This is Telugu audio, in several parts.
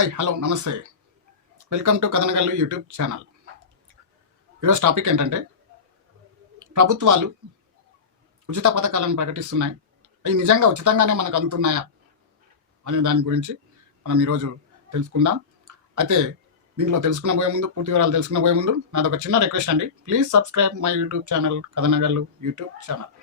హాయ్ హలో నమస్తే. Welcome to Kathanagallu YouTube channel. ఈరోజు టాపిక్ ఏంటంటే ప్రభుత్వాలు ఉచిత పథకాలను ప్రకటిస్తున్నాయి. అవి నిజంగా ఉచితంగానే మనకు అందుతున్నాయా? అనే దాని గురించి మనం ఈరోజు తెలుసుకుందాం. అయితే దీంట్లో తెలుసుకున్న పోయే ముందు పూర్తి వివరాలు తెలుసుకున్న పోయే ముందు నాది ఒక చిన్న రిక్వెస్ట్ అండి. Please subscribe my YouTube channel Kathanagallu YouTube channel.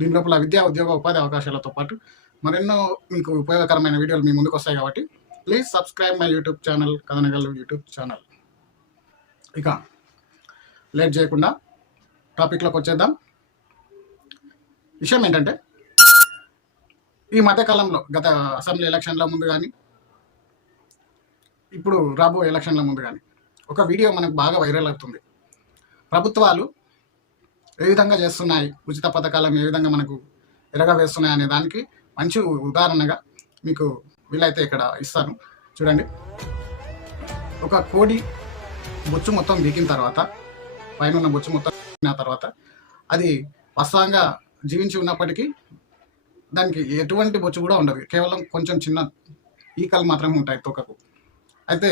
దీని లోపల విద్యా ఉద్యోగ ఉపాధి అవకాశాలతో పాటు మరెన్నో మీకు ఉపయోగకరమైన వీడియోలు మీ ముందుకు వస్తాయి కాబట్టి please subscribe my YouTube channel Kathanagallu YouTube channel ఇక లేట్ చేయకుండా టాపిక్లోకి వచ్చేద్దాం. విషయం ఏంటంటే ఈ మధ్యకాలంలో గత అసెంబ్లీ ఎలక్షన్ల ముందు కానీ ఇప్పుడు రాబో ఎలక్షన్ల ముందు కానీ ఒక వీడియో మనకు బాగా వైరల్ అవుతుంది. ప్రభుత్వాలు ఏ విధంగా చేస్తున్నాయి ఉచిత పథకాలను ఏ విధంగా మనకు ఎరగవేస్తున్నాయి అనే దానికి మంచి ఉదాహరణగా మీకు వీలైతే ఇక్కడ ఇస్తాను. చూడండి. ఒక కోడి బొచ్చు మొత్తం బీకిన తర్వాత పైన ఉన్న బొచ్చు మొత్తం తర్వాత అది వాస్తవంగా జీవించి ఉన్నప్పటికీ దానికి ఎటువంటి బొచ్చు కూడా ఉండదు. కేవలం కొంచెం చిన్న ఈకలు మాత్రమే ఉంటాయి తోకకు. అయితే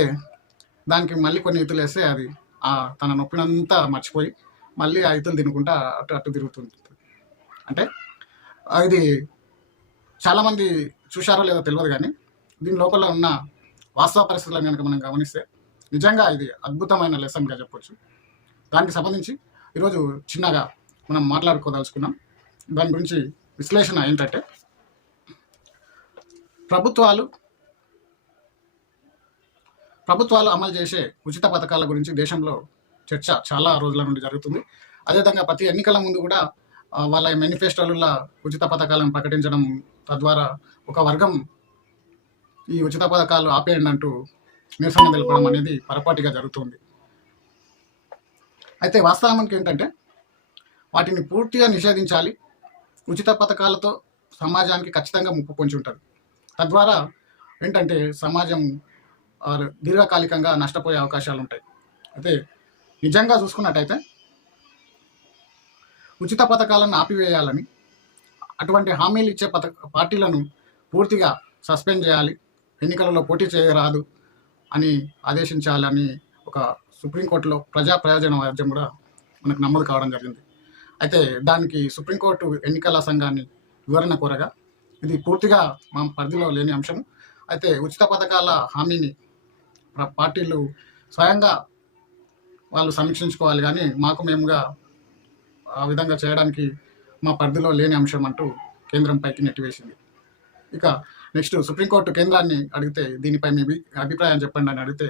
దానికి మళ్ళీ కొన్ని ఈతులు వేస్తే అది ఆ తన నొప్పినంతా మర్చిపోయి మళ్ళీ ఆ ఈతులు తినుకుంటా అటు అటు తిరుగుతుంది. అంటే ఇది చాలామంది చూశారో లేదో తెలియదు కానీ దీని లోపల ఉన్న వాస్తవ పరిస్థితులను కనుక మనం గమనిస్తే నిజంగా ఇది అద్భుతమైన లెసన్గా చెప్పొచ్చు. దానికి సంబంధించి ఈరోజు చిన్నగా మనం మాట్లాడుకోదలుచుకున్నాం. దాని గురించి విశ్లేషణ ఏంటంటే ప్రభుత్వాలు ప్రభుత్వాలు అమలు చేసే ఉచిత పథకాల గురించి దేశంలో చర్చ చాలా రోజుల నుండి జరుగుతుంది. అదేవిధంగా ప్రతి ఎన్నికల ముందు కూడా వాళ్ళ మేనిఫెస్టోలలో ఉచిత పథకాలను ప్రకటించడం తద్వారా ఒక వర్గం ఈ ఉచిత పథకాలు ఆపేయండి అంటూ నిరసన తెలపడం అనేది పొరపాటుగా జరుగుతుంది. అయితే వాస్తవానికి ఏంటంటే వాటిని పూర్తిగా నిషేధించాలి. ఉచిత పథకాలతో సమాజానికి ఖచ్చితంగా ముప్పు పొంచి ఉంటుంది. తద్వారా ఏంటంటే సమాజం దీర్ఘకాలికంగా నష్టపోయే అవకాశాలు ఉంటాయి. అయితే నిజంగా చూసుకున్నట్టయితే ఉచిత పథకాలను ఆపివేయాలని అటువంటి హామీలు ఇచ్చే పథ పార్టీలను పూర్తిగా సస్పెండ్ చేయాలి ఎన్నికలలో పోటీ చేయరాదు అని ఆదేశించాలని ఒక సుప్రీంకోర్టులో ప్రజా ప్రయోజన వాద్యం కూడా మనకు నమోదు కావడం జరిగింది. అయితే దానికి సుప్రీంకోర్టు ఎన్నికల సంఘాన్ని వివరణ కోరగా ఇది పూర్తిగా మా పరిధిలో లేని అంశం అయితే ఉచిత పథకాల హామీని పార్టీలు స్వయంగా వాళ్ళు సమీక్షించుకోవాలి కానీ మాకు మేముగా ఆ విధంగా చేయడానికి మా పరిధిలో లేని అంశం అంటూ కేంద్రం పైకి నెట్టివేసింది. ఇక నెక్స్ట్ సుప్రీంకోర్టు కేంద్రాన్ని అడిగితే దీనిపై మీ అభిప్రాయం చెప్పండి అని అడిగితే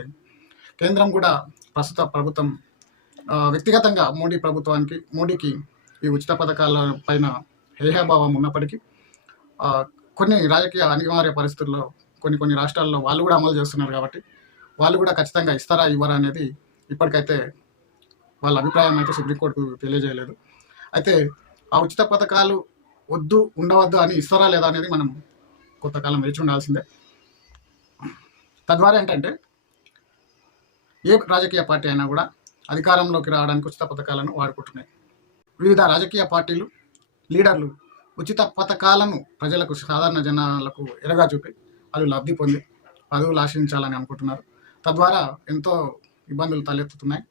కేంద్రం కూడా ప్రస్తుత ప్రభుత్వం వ్యక్తిగతంగా మోడీ ప్రభుత్వానికి మోడీకి ఈ ఉచిత పథకాల పైన హేహాభావం ఉన్నప్పటికీ కొన్ని రాజకీయ అనివార్య పరిస్థితుల్లో కొన్ని కొన్ని రాష్ట్రాల్లో వాళ్ళు కూడా అమలు చేస్తున్నారు కాబట్టి వాళ్ళు కూడా ఖచ్చితంగా ఇస్తారా ఇవ్వరా అనేది ఇప్పటికైతే వాళ్ళ అభిప్రాయం అయితే సుప్రీంకోర్టుకు తెలియజేయలేదు. అయితే ఆ ఉచిత పథకాలు వద్దు ఉండవద్దు అని ఇస్తారా లేదా అనేది మనం కొంతకాలం వేచి ఉండాల్సిందే. తద్వారా ఏంటంటే ఏ రాజకీయ పార్టీ అయినా కూడా అధికారంలోకి రావడానికి ఉచిత పథకాలను వాడుకుంటున్నాయి. వివిధ రాజకీయ పార్టీలు లీడర్లు ఉచిత పథకాలను ప్రజలకు సాధారణ జనాలకు ఎరగా చూపి వాళ్ళు లబ్ధి పొంది పదవులు ఆశించాలని అనుకుంటున్నారు. తద్వారా ఎంతో ఇబ్బందులు తలెత్తుతున్నాయి.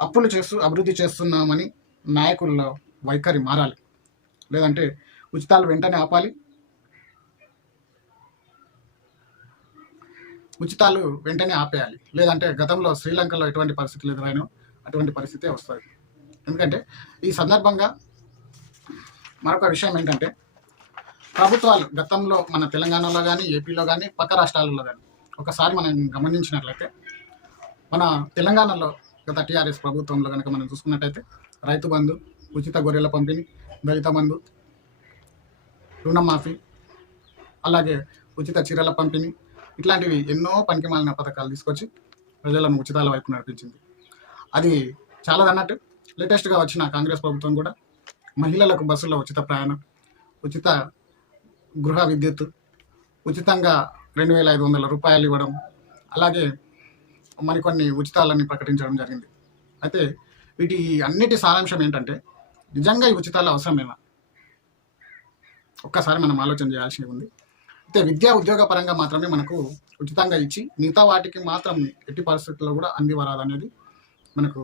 అప్పులు చేస్తూ అభివృద్ధి చేస్తున్నామని నాయకుల వైఖరి మారాలి. లేదంటే ఉచితాలు వెంటనే ఆపాలి. ఉచితాలు వెంటనే ఆపేయాలి. లేదంటే గతంలో శ్రీలంకలో ఎటువంటి పరిస్థితులు ఎదురైనో అటువంటి పరిస్థితే వస్తుంది. ఎందుకంటే ఈ సందర్భంగా మరొక విషయం ఏంటంటే ప్రభుత్వాలు గతంలో మన తెలంగాణలో కానీ ఏపీలో కానీ పక్క రాష్ట్రాలలో కానీ ఒకసారి మనం గమనించినట్లయితే మన తెలంగాణలో గత టీఆర్ఎస్ ప్రభుత్వంలో కనుక మనం చూసుకున్నట్టయితే రైతు బంధు ఉచిత గొర్రెల పంపిణీ దళిత బంధు రుణమాఫీ అలాగే ఉచిత చీరల పంపిణీ ఇట్లాంటివి ఎన్నో పనికిమాలిన పథకాలు తీసుకొచ్చి ప్రజలను ఉచితాల వైపు నడిపించింది. అది చాలా అన్నట్టు లేటెస్ట్గా వచ్చిన కాంగ్రెస్ ప్రభుత్వం కూడా మహిళలకు బస్సులో ఉచిత ప్రయాణం ఉచిత గృహ విద్యుత్ ఉచితంగా రెండు వేల ఐదు వందల రూపాయలు ఇవ్వడం అలాగే మరికొన్ని ఉచితాలని ప్రకటించడం జరిగింది. అయితే వీటి అన్నిటి సారాంశం ఏంటంటే నిజంగా ఈ ఉచితాలు అవసరమేనా ఒక్కసారి మనం ఆలోచన చేయాల్సి ఉంది. అయితే విద్యా ఉద్యోగ పరంగా మాత్రమే మనకు ఉచితంగా ఇచ్చి మిగతా వాటికి మాత్రం ఎట్టి పరిస్థితుల్లో కూడా అందివరాదు అనేది మనకు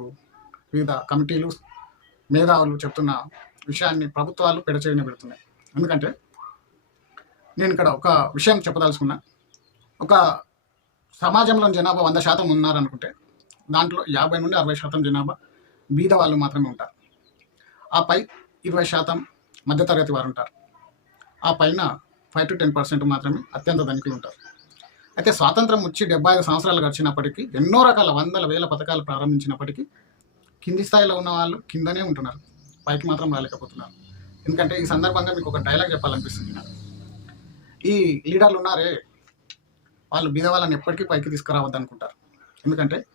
వివిధ కమిటీలు మేధావులు చెప్తున్న విషయాన్ని ప్రభుత్వాలు పెడచేయని పెడుతున్నాయి. ఎందుకంటే నేను ఇక్కడ ఒక విషయం చెప్పదలుచుకున్నా. ఒక సమాజంలో జనాభా వంద శాతం ఉన్నారనుకుంటే దాంట్లో యాభై నుండి అరవై శాతం జనాభా బీద వాళ్ళు మాత్రమే ఉంటారు. ఆ పై ఇరవై శాతం మధ్యతరగతి వారు ఉంటారు. ఆ పైన ఫైవ్ టు టెన్ పర్సెంట్ మాత్రమే అత్యంత ధనికులు ఉంటారు. అయితే స్వాతంత్రం వచ్చి డెబ్బై ఐదు సంవత్సరాలు గడిచినప్పటికీ ఎన్నో రకాల వందల వేల పథకాలు ప్రారంభించినప్పటికీ కింది స్థాయిలో ఉన్న వాళ్ళు కిందనే ఉంటున్నారు. పైకి మాత్రం రాలేకపోతున్నారు. ఎందుకంటే ఈ సందర్భంగా మీకు ఒక డైలాగ్ చెప్పాలనిపిస్తుంది. నాకు ఈ లీడర్లు ఉన్నారే వాళ్ళు బీద వాళ్ళని ఎప్పటికీ పైకి తీసుకురావద్దు అనుకుంటారు ఎందుకంటే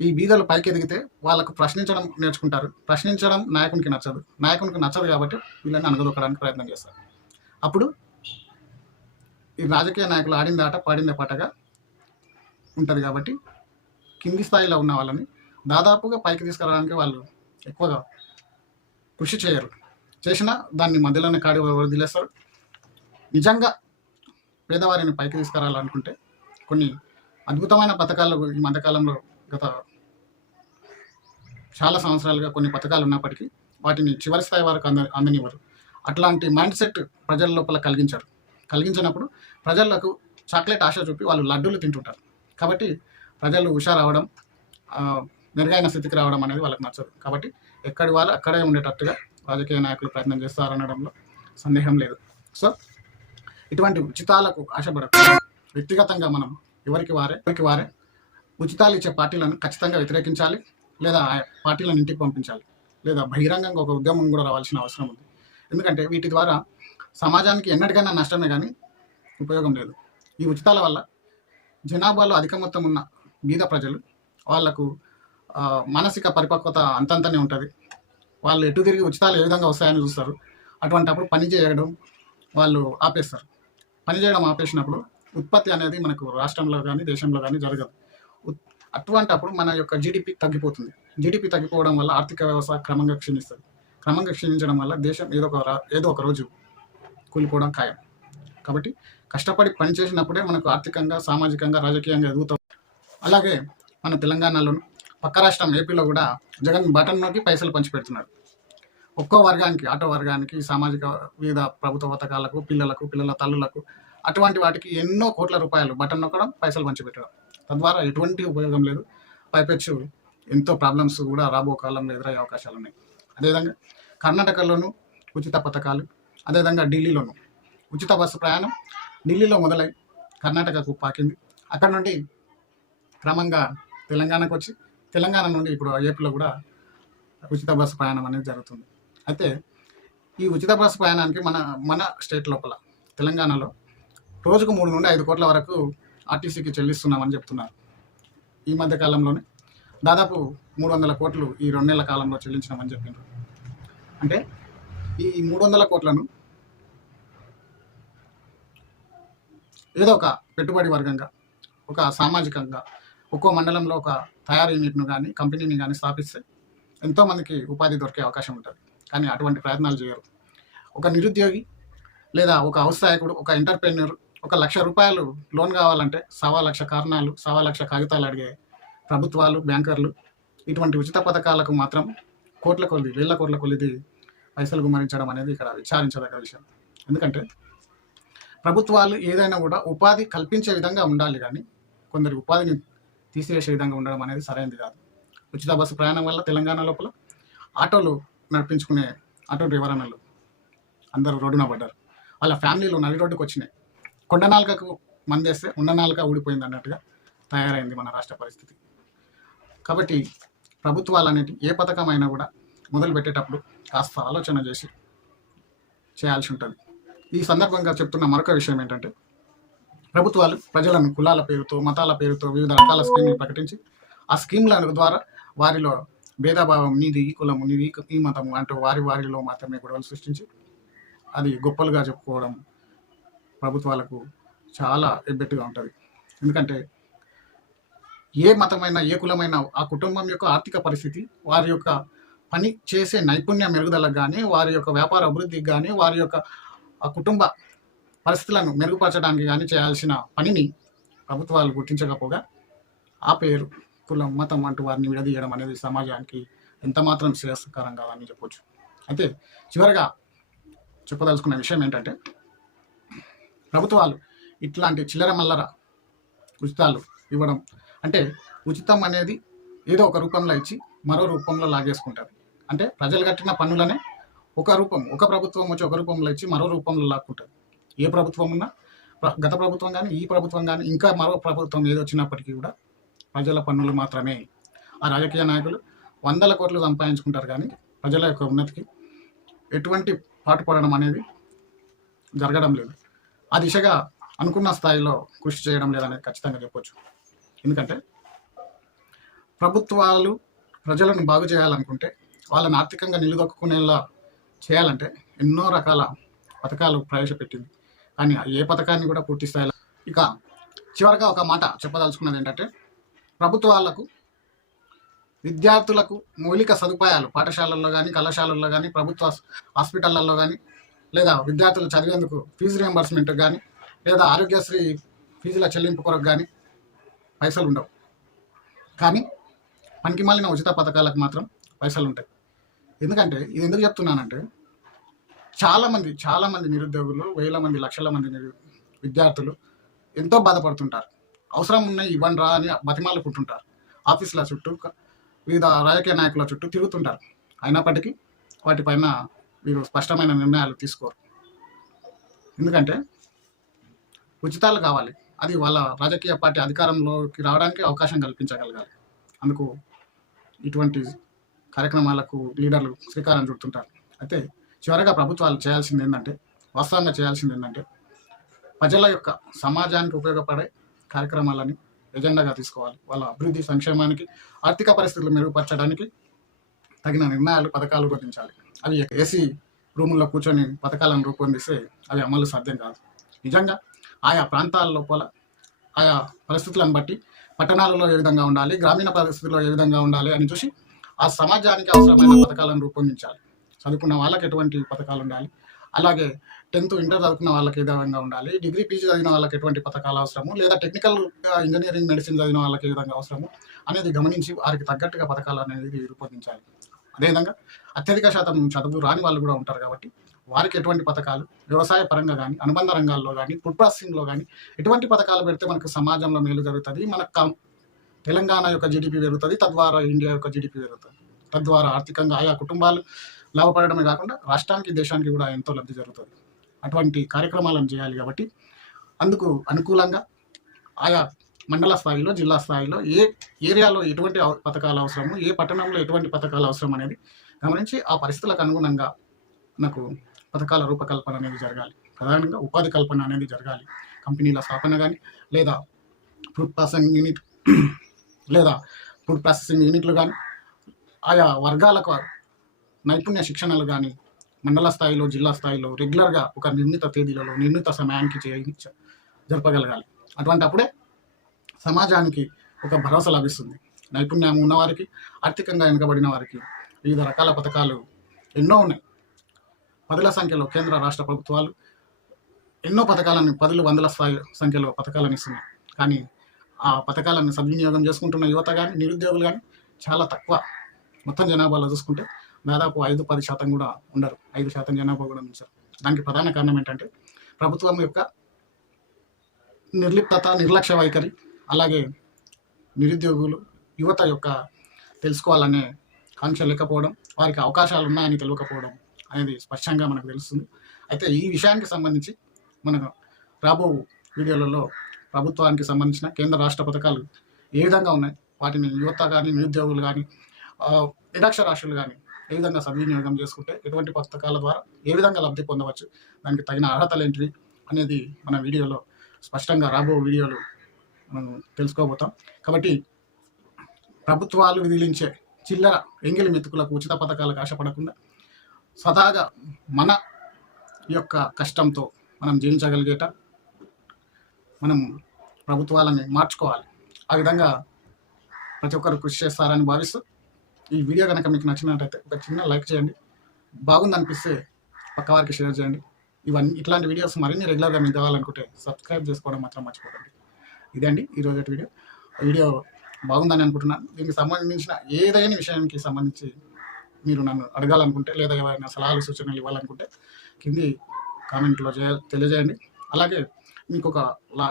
ఈ బీదలు పైకి ఎదిగితే వాళ్ళకు ప్రశ్నించడం నేర్చుకుంటారు. ప్రశ్నించడం నాయకునికి నచ్చదు. నాయకునికి నచ్చదు కాబట్టి వీళ్ళని అనగదొక్కడానికి ప్రయత్నం చేస్తారు. అప్పుడు ఈ రాజకీయ నాయకులు ఆడింది ఆట పాడింది పాటగా ఉంటుంది కాబట్టి కింది స్థాయిలో ఉన్న వాళ్ళని దాదాపుగా పైకి తీసుకురావడానికి వాళ్ళు ఎక్కువగా కృషి చేయరు. చేసినా దాన్ని మధ్యలోనే కాడి వదిలేస్తారు. నిజంగా పేదవారిని పైకి తీసుకురావాలనుకుంటే కొన్ని అద్భుతమైన పథకాలు ఈ మధ్యకాలంలో గత చాలా సంవత్సరాలుగా కొన్ని పథకాలు ఉన్నప్పటికీ వాటిని చివరి స్థాయి వరకు అంద అందనివ్వరు. అట్లాంటి మైండ్ సెట్ ప్రజల లోపల కలిగించారు. కలిగించినప్పుడు ప్రజలకు చాక్లెట్ ఆశ చూపి వాళ్ళు లడ్డూలు తింటుంటారు. కాబట్టి ప్రజలు హుషారవడం మెరుగైన స్థితికి రావడం అనేది వాళ్ళకి నచ్చదు. కాబట్టి ఎక్కడి వాళ్ళు అక్కడే ఉండేటట్టుగా రాజకీయ నాయకులు ప్రయత్నం చేస్తారనడంలో సందేహం లేదు. సో ఇటువంటి ఉచితాలకు ఆశపడకుండా వ్యక్తిగతంగా మనం ఎవరికి వారే ఎవరికి వారే ఉచితాలు ఇచ్చే పార్టీలను ఖచ్చితంగా వ్యతిరేకించాలి లేదా పార్టీలను ఇంటికి పంపించాలి లేదా బహిరంగంగా ఒక ఉద్యమం కూడా రావాల్సిన అవసరం ఉంది. ఎందుకంటే వీటి ద్వారా సమాజానికి ఎన్నటికైనా నష్టమే కానీ ఉపయోగం లేదు. ఈ ఉచితాల వల్ల జనాభాలో అధిక మొత్తం ఉన్న బీద ప్రజలు వాళ్ళకు మానసిక పరిపక్వత అంతంతనే ఉంటుంది. వాళ్ళు ఎటు తిరిగి ఉచితాలు ఏ విధంగా వస్తాయని చూస్తారు. అటువంటప్పుడు పని చేయడం వాళ్ళు ఆపేస్తారు. పని చేయడం ఆపేసినప్పుడు ఉత్పత్తి అనేది మనకు రాష్ట్రంలో కానీ దేశంలో కానీ జరగదు. అటువంటి అటువంటప్పుడు మన యొక్క జీడిపి తగ్గిపోతుంది. జీడిపి తగ్గిపోవడం వల్ల ఆర్థిక వ్యవస్థ క్రమంగా క్షీణిస్తుంది. క్రమంగా క్షీణించడం వల్ల దేశం ఏదో ఒక రా- ఏదో ఒక రోజు కూలిపోవడం ఖాయం. కాబట్టి కష్టపడి పని చేసినప్పుడే మనకు ఆర్థికంగా సామాజికంగా రాజకీయంగా ఎదుగుతాం అలాగే మన తెలంగాణలోను పక్క రాష్ట్రం ఏపీలో కూడా జగన్ బటన్ నొక్కి పైసలు పంచిపెడుతున్నారు ఒక్కో వర్గానికి ఆటో వర్గానికి సామాజిక వివిధ ప్రభుత్వ పథకాలకు పిల్లలకు పిల్లల తల్లులకు అటువంటి వాటికి ఎన్నో కోట్ల రూపాయలు బటన్ నొక్కడం పైసలు పంచిపెట్టడం తద్వారా ఎటువంటి ఉపయోగం లేదు. పైపెచ్చు ఎంతో ప్రాబ్లమ్స్ కూడా రాబో కాలంలో ఎదురయ్యే అవకాశాలు ఉన్నాయి. అదేవిధంగా కర్ణాటకలోను ఉచిత పథకాలు అదేవిధంగా ఢిల్లీలోను ఉచిత బస్సు ప్రయాణం ఢిల్లీలో మొదలై కర్ణాటకకు పాకింది. అక్కడ నుండి క్రమంగా తెలంగాణకు వచ్చి తెలంగాణ నుండి ఇప్పుడు ఏపీలో కూడా ఉచిత బస్సు ప్రయాణం అనేది జరుగుతుంది. అయితే ఈ ఉచిత బస్సు ప్రయాణానికి మన మన స్టేట్ లోపల తెలంగాణలో రోజుకు మూడు నుండి ఐదు కోట్ల వరకు ఆర్టీసీకి చెల్లిస్తున్నామని చెప్తున్నారు. ఈ మధ్య కాలంలోనే దాదాపు మూడు వందల కోట్లు ఈ రెండు నెలల కాలంలో చెల్లించినామని చెప్పినారు అంటే ఈ మూడు వందల కోట్లను ఏదో ఒక పెట్టుబడి వర్గంగా ఒక సామాజికంగా ఒక్కో మండలంలో ఒక తయారు యూనిట్ను కానీ కంపెనీని కానీ స్థాపిస్తే ఎంతోమందికి ఉపాధి దొరికే అవకాశం ఉంటుంది. కానీ అటువంటి ప్రయత్నాలు చేయరు. ఒక నిరుద్యోగి లేదా ఒక అవసాయకుడు ఒక ఎంటర్ప్రెన్యూర్ ఒక లక్ష రూపాయలు లోన్ కావాలంటే సవా లక్ష కారణాలు సవా లక్ష కాగితాలు అడిగే ప్రభుత్వాలు బ్యాంకర్లు ఇటువంటి ఉచిత పథకాలకు మాత్రం కోట్ల కొలిది వేల కోట్ల కొలిది పైసలు గుమ్మరించడం అనేది ఇక్కడ విచారించదగ్గ విషయం. ఎందుకంటే ప్రభుత్వాలు ఏదైనా కూడా ఉపాధి కల్పించే విధంగా ఉండాలి కానీ కొందరి ఉపాధిని తీసివేసే విధంగా ఉండడం అనేది సరైనది కాదు. ఉచిత బస్సు ప్రయాణం వల్ల తెలంగాణ లోపల ఆటోలు నడిపించుకునే ఆటో డ్రైవర్ అన్నలు అందరూ రోడ్డున పడ్డారు. వాళ్ళ ఫ్యామిలీలు నడి రోడ్డుకు వచ్చినాయి కొండనాలుకకు మందేస్తే ఉన్న నాలుక ఊడిపోయింది అన్నట్టుగా తయారైంది మన రాష్ట్ర పరిస్థితి. కాబట్టి ప్రభుత్వాలు అనేటి ఏ పథకం అయినా కూడా మొదలు పెట్టేటప్పుడు కాస్త ఆలోచన చేసి చేయాల్సి ఉంటుంది. ఈ సందర్భంగా చెప్తున్న మరొక విషయం ఏంటంటే ప్రభుత్వాలు ప్రజలను కులాల పేరుతో మతాల పేరుతో వివిధ రకాల స్కీములు ప్రకటించి ఆ స్కీమ్ల ద్వారా వారిలో భేదభావం నీది ఈ కులము నీది ఈ ఈ మతము అంటూ వారి వారిలో మాత్రమే గొడవలు సృష్టించి అది గొప్పలుగా చెప్పుకోవడం ప్రభుత్వాలకు చాలా ఎబ్బెట్టుగా ఉంటుంది. ఎందుకంటే ఏ మతమైన ఏ కులమైన ఆ కుటుంబం యొక్క ఆర్థిక పరిస్థితి వారి యొక్క పని చేసే నైపుణ్య మెరుగుదలకు కానీ వారి యొక్క వ్యాపార అభివృద్ధికి కానీ వారి యొక్క ఆ కుటుంబ పరిస్థితులను మెరుగుపరచడానికి కానీ చేయాల్సిన పనిని ప్రభుత్వాలు గుర్తించకపోగా ఆ పేరు కులం మతం అంటూ వారిని విడదీయడం అనేది సమాజానికి ఎంతమాత్రం శ్రేయస్కరం కాదని చెప్పొచ్చు. అయితే చివరగా చెప్పదలుచుకున్న విషయం ఏంటంటే ప్రభుత్వాలు ఇట్లాంటి చిల్లర మల్లర ఉచితాలు ఇవ్వడం. అంటే ఉచితం అనేది ఏదో ఒక రూపంలో ఇచ్చి మరో రూపంలో లాగేసుకుంటారు. అంటే ప్రజలు కట్టిన పన్నులనే ఒక రూపం ఒక ప్రభుత్వం వచ్చి ఒక రూపంలో ఇచ్చి మరో రూపంలో లాక్కుంటుంది ఏ ప్రభుత్వం ఉన్నా గత ప్రభుత్వం కానీ ఈ ప్రభుత్వం కానీ ఇంకా మరో ప్రభుత్వం ఏదో వచ్చినప్పటికీ కూడా ప్రజల పన్నులు మాత్రమే. ఆ రాజకీయ నాయకులు వందల కోట్లు సంపాదించుకుంటారు కానీ ప్రజల యొక్క ఉన్నతికి ఎటువంటి పాటుపడడం అనేది జరగడం లేదు. ఆ దిశగా అనుకున్న స్థాయిలో కృషి చేయడం లేదనేది ఖచ్చితంగా చెప్పొచ్చు. ఎందుకంటే ప్రభుత్వాలు ప్రజలను బాగు చేయాలనుకుంటే వాళ్ళని ఆర్థికంగా నిలదొక్కునేలా చేయాలంటే ఎన్నో రకాల పథకాలు ప్రవేశపెట్టింది. కానీ ఏ పథకాన్ని కూడా పూర్తి స్థాయిలో ఇక చివరగా ఒక మాట చెప్పదలుచుకున్నది ఏంటంటే ప్రభుత్వాలకు విద్యార్థులకు మౌలిక సదుపాయాలు పాఠశాలల్లో కానీ కళాశాలల్లో కానీ ప్రభుత్వ హాస్పిటళ్ళలో కానీ లేదా విద్యార్థులు చదివేందుకు ఫీజు రియంబర్స్మెంట్ కానీ లేదా ఆరోగ్యశ్రీ ఫీజుల చెల్లింపు కొరకు కానీ పైసలు ఉండవు. కానీ పనికి మాలిన ఉచిత పథకాలకు మాత్రం పైసలు ఉంటాయి. ఎందుకంటే ఇది ఎందుకు చెప్తున్నానంటే చాలామంది చాలామంది నిరుద్యోగులు వేల మంది లక్షల మంది నిరు విద్యార్థులు ఎంతో బాధపడుతుంటారు. అవసరం ఉన్నాయి ఇవ్వండి రా అని బతిమాలుకుంటుంటారు ఆఫీసుల చుట్టూ వివిధ రాజకీయ నాయకుల చుట్టూ తిరుగుతుంటారు. అయినప్పటికీ వాటిపైన వీరు స్పష్టమైన నిర్ణయాలు తీసుకోరు. ఎందుకంటే ఉచితాలు కావాలి. అది వాళ్ళ రాజకీయ పార్టీ అధికారంలోకి రావడానికి అవకాశం కల్పించగలగాలి. అందుకు ఇటువంటి కార్యక్రమాలకు లీడర్లు శ్రీకారం చుడుతుంటారు. అయితే చివరగా ప్రభుత్వాలు చేయాల్సింది ఏంటంటే వాస్తవంగా చేయాల్సింది ఏంటంటే ప్రజల యొక్క సమాజానికి ఉపయోగపడే కార్యక్రమాలని ఎజెండాగా తీసుకోవాలి. వాళ్ళ అభివృద్ధి సంక్షేమానికి ఆర్థిక పరిస్థితులు మెరుగుపరచడానికి తగిన నిర్ణయాలు పథకాలు గుర్తించాలి అవి ఏసీ రూముల్లో కూర్చొని పథకాలను రూపొందిస్తే అవి అమలు సాధ్యం కాదు. నిజంగా ఆయా ప్రాంతాల లోపల ఆయా పరిస్థితులను బట్టి పట్టణాలలో ఏ విధంగా ఉండాలి గ్రామీణ పరిస్థితుల్లో ఏ విధంగా ఉండాలి అని చూసి ఆ సమాజానికి అవసరమైన పథకాలను రూపొందించాలి. చదువుకున్న వాళ్ళకి ఎటువంటి పథకాలు ఉండాలి అలాగే టెన్త్ ఇంటర్ చదువుకున్న వాళ్ళకి ఏ విధంగా ఉండాలి డిగ్రీ పీజీ చదివిన వాళ్ళకి ఎటువంటి పథకాలు అవసరము లేదా టెక్నికల్ ఇంజనీరింగ్ మెడిసిన్ చదివిన వాళ్ళకి ఏ విధంగా అవసరము అనేది గమనించి వారికి తగ్గట్టుగా పథకాలు అనేది రూపొందించాలి. అదేవిధంగా అత్యధిక శాతం చదువు రాని వాళ్ళు కూడా ఉంటారు కాబట్టి వారికి ఎటువంటి పథకాలు వ్యవసాయ పరంగా కానీ అనుబంధ రంగాల్లో కానీ ఫుడ్ ప్రాసెసింగ్లో కానీ ఎటువంటి పథకాలు పెడితే మనకు సమాజంలో మేలు జరుగుతుంది? మనకు కం- తెలంగాణ యొక్క జీడిపి పెరుగుతుంది తద్వారా ఇండియా యొక్క జీడిపి పెరుగుతుంది. తద్వారా ఆర్థికంగా ఆయా కుటుంబాలు లాభపడడమే కాకుండా రాష్ట్రానికి దేశానికి కూడా ఎంతో లబ్ధి జరుగుతుంది. అటువంటి కార్యక్రమాలను చేయాలి కాబట్టి అందుకు అనుకూలంగా ఆయా మండల స్థాయిలో జిల్లా స్థాయిలో ఏ ఏరియాలో ఎటువంటి పథకాలు అవసరము ఏ పట్టణంలో ఎటువంటి పథకాలు అవసరం అనేది గమనించి ఆ పరిస్థితులకు అనుగుణంగా నాకు పథకాల రూపకల్పన అనేది జరగాలి. ప్రధానంగా ఉపాధి కల్పన అనేది జరగాలి. కంపెనీల స్థాపన కానీ లేదా ఫుడ్ ప్రాసెసింగ్ యూనిట్ లేదా ఫుడ్ ప్రాసెసింగ్ యూనిట్లు కానీ ఆయా వర్గాలకు నైపుణ్య శిక్షణలు కానీ మండల స్థాయిలో జిల్లా స్థాయిలో రెగ్యులర్గా ఒక నిర్ణీత తేదీలలో నిర్ణీత సమయానికి చేయించ జరపగలగాలి. అటువంటి అప్పుడే సమాజానికి ఒక భరోసా లభిస్తుంది. నైపుణ్యం ఉన్నవారికి ఆర్థికంగా వెనుకబడిన వారికి వివిధ రకాల పథకాలు ఎన్నో ఉన్నాయి. పదుల సంఖ్యలో కేంద్ర రాష్ట్ర ప్రభుత్వాలు ఎన్నో పథకాలను పదులు వందల స్థాయి సంఖ్యలో పథకాలను ఇస్తున్నాయి. కానీ ఆ పథకాలను సద్వినియోగం చేసుకుంటున్న యువత కానీ నిరుద్యోగులు కానీ చాలా తక్కువ. మొత్తం జనాభాలో చూసుకుంటే దాదాపు ఐదు పది శాతం కూడా ఉండరు. ఐదు శాతం జనాభా కూడా ఉంచారు దానికి ప్రధాన కారణం ఏంటంటే ప్రభుత్వం యొక్క నిర్లిప్తత నిర్లక్ష్య వైఖరి అలాగే నిరుద్యోగులు యువత యొక్క తెలుసుకోవాలనే కాంక్ష లేకపోవడం వారికి అవకాశాలు ఉన్నాయని తెలియకపోవడం అనేది స్పష్టంగా మనకు తెలుస్తుంది. అయితే ఈ విషయానికి సంబంధించి మనకు రాబో వీడియోలలో ప్రభుత్వానికి సంబంధించిన కేంద్ర రాష్ట్ర పథకాలు ఏ విధంగా ఉన్నాయి? వాటిని యువత కానీ నిరుద్యోగులు కానీ ఆ, నిరక్షరాస్యులు కానీ ఏ విధంగా సద్వినియోగం చేసుకుంటే ఎటువంటి పథకాల ద్వారా ఏ విధంగా లబ్ధి పొందవచ్చు? దానికి తగిన అర్హతలు ఏంటివి? అనేది మన వీడియోలో స్పష్టంగా రాబో వీడియోలు మనం తెలుసుకోబోతాం. కాబట్టి ప్రభుత్వాలు విధిలించే చిల్లర ఎంగిలి మెతుకులకు ఉచిత పథకాలకు ఆశపడకుండా స్వతహాగా మన యొక్క కష్టంతో మనం జీవించగలిగేట మనం ప్రభుత్వాలని మార్చుకోవాలి. ఆ విధంగా ప్రతి ఒక్కరు కృషి చేస్తారని భావిస్తూ ఈ వీడియో కనుక మీకు నచ్చినట్టయితే ఒక చిన్న లైక్ చేయండి. బాగుంది అనిపిస్తే పక్క వారికి షేర్ చేయండి. ఇవన్నీ ఇట్లాంటి వీడియోస్ మరిన్ని రెగ్యులర్గా మీకు కావాలనుకుంటే సబ్స్క్రైబ్ చేసుకోవడం మాత్రం మర్చిపోకండి. ఇదండి ఈరోజు వీడియో. వీడియో బాగుందని అనుకుంటున్నాను దీనికి సంబంధించిన ఏదైనా విషయానికి సంబంధించి మీరు నన్ను అడగాలనుకుంటే లేదా ఏమైనా సలహాలు సూచనలు ఇవ్వాలనుకుంటే కింది కామెంట్లో చేయ తెలియజేయండి. అలాగే మీకు ఒక లా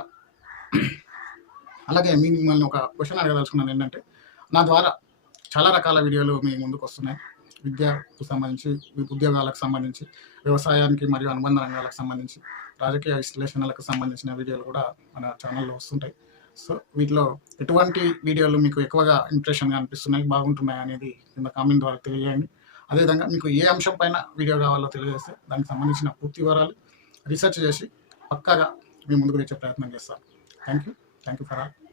అలాగే మీ మిమ్మల్ని ఒక క్వశ్చన్ అడగదలుచుకున్నాను ఏంటంటే నా ద్వారా చాలా రకాల వీడియోలు మీ ముందుకు వస్తున్నాయి. విద్యకు సంబంధించి ఉద్యోగాలకు సంబంధించి వ్యవసాయానికి మరియు అనుబంధ రంగాలకు సంబంధించి. రాజకీయ విశ్లేషణలకు సంబంధించిన వీడియోలు కూడా మన ఛానల్లో వస్తుంటాయి. సో వీటిలో ఎటువంటి వీడియోలు మీకు ఎక్కువగా ఇంప్రెషన్గా అనిపిస్తున్నాయి బాగుంటున్నాయి అనేది కింద కామెంట్ ద్వారా తెలియజేయండి. అదేవిధంగా మీకు ఏ అంశం పైన వీడియో కావాలో తెలియజేస్తే దానికి సంబంధించిన పూర్తి వివరాలు రీసెర్చ్ చేసి పక్కాగా మీ ముందుకు తెచ్చే ప్రయత్నం చేస్తాను thank you thank you for all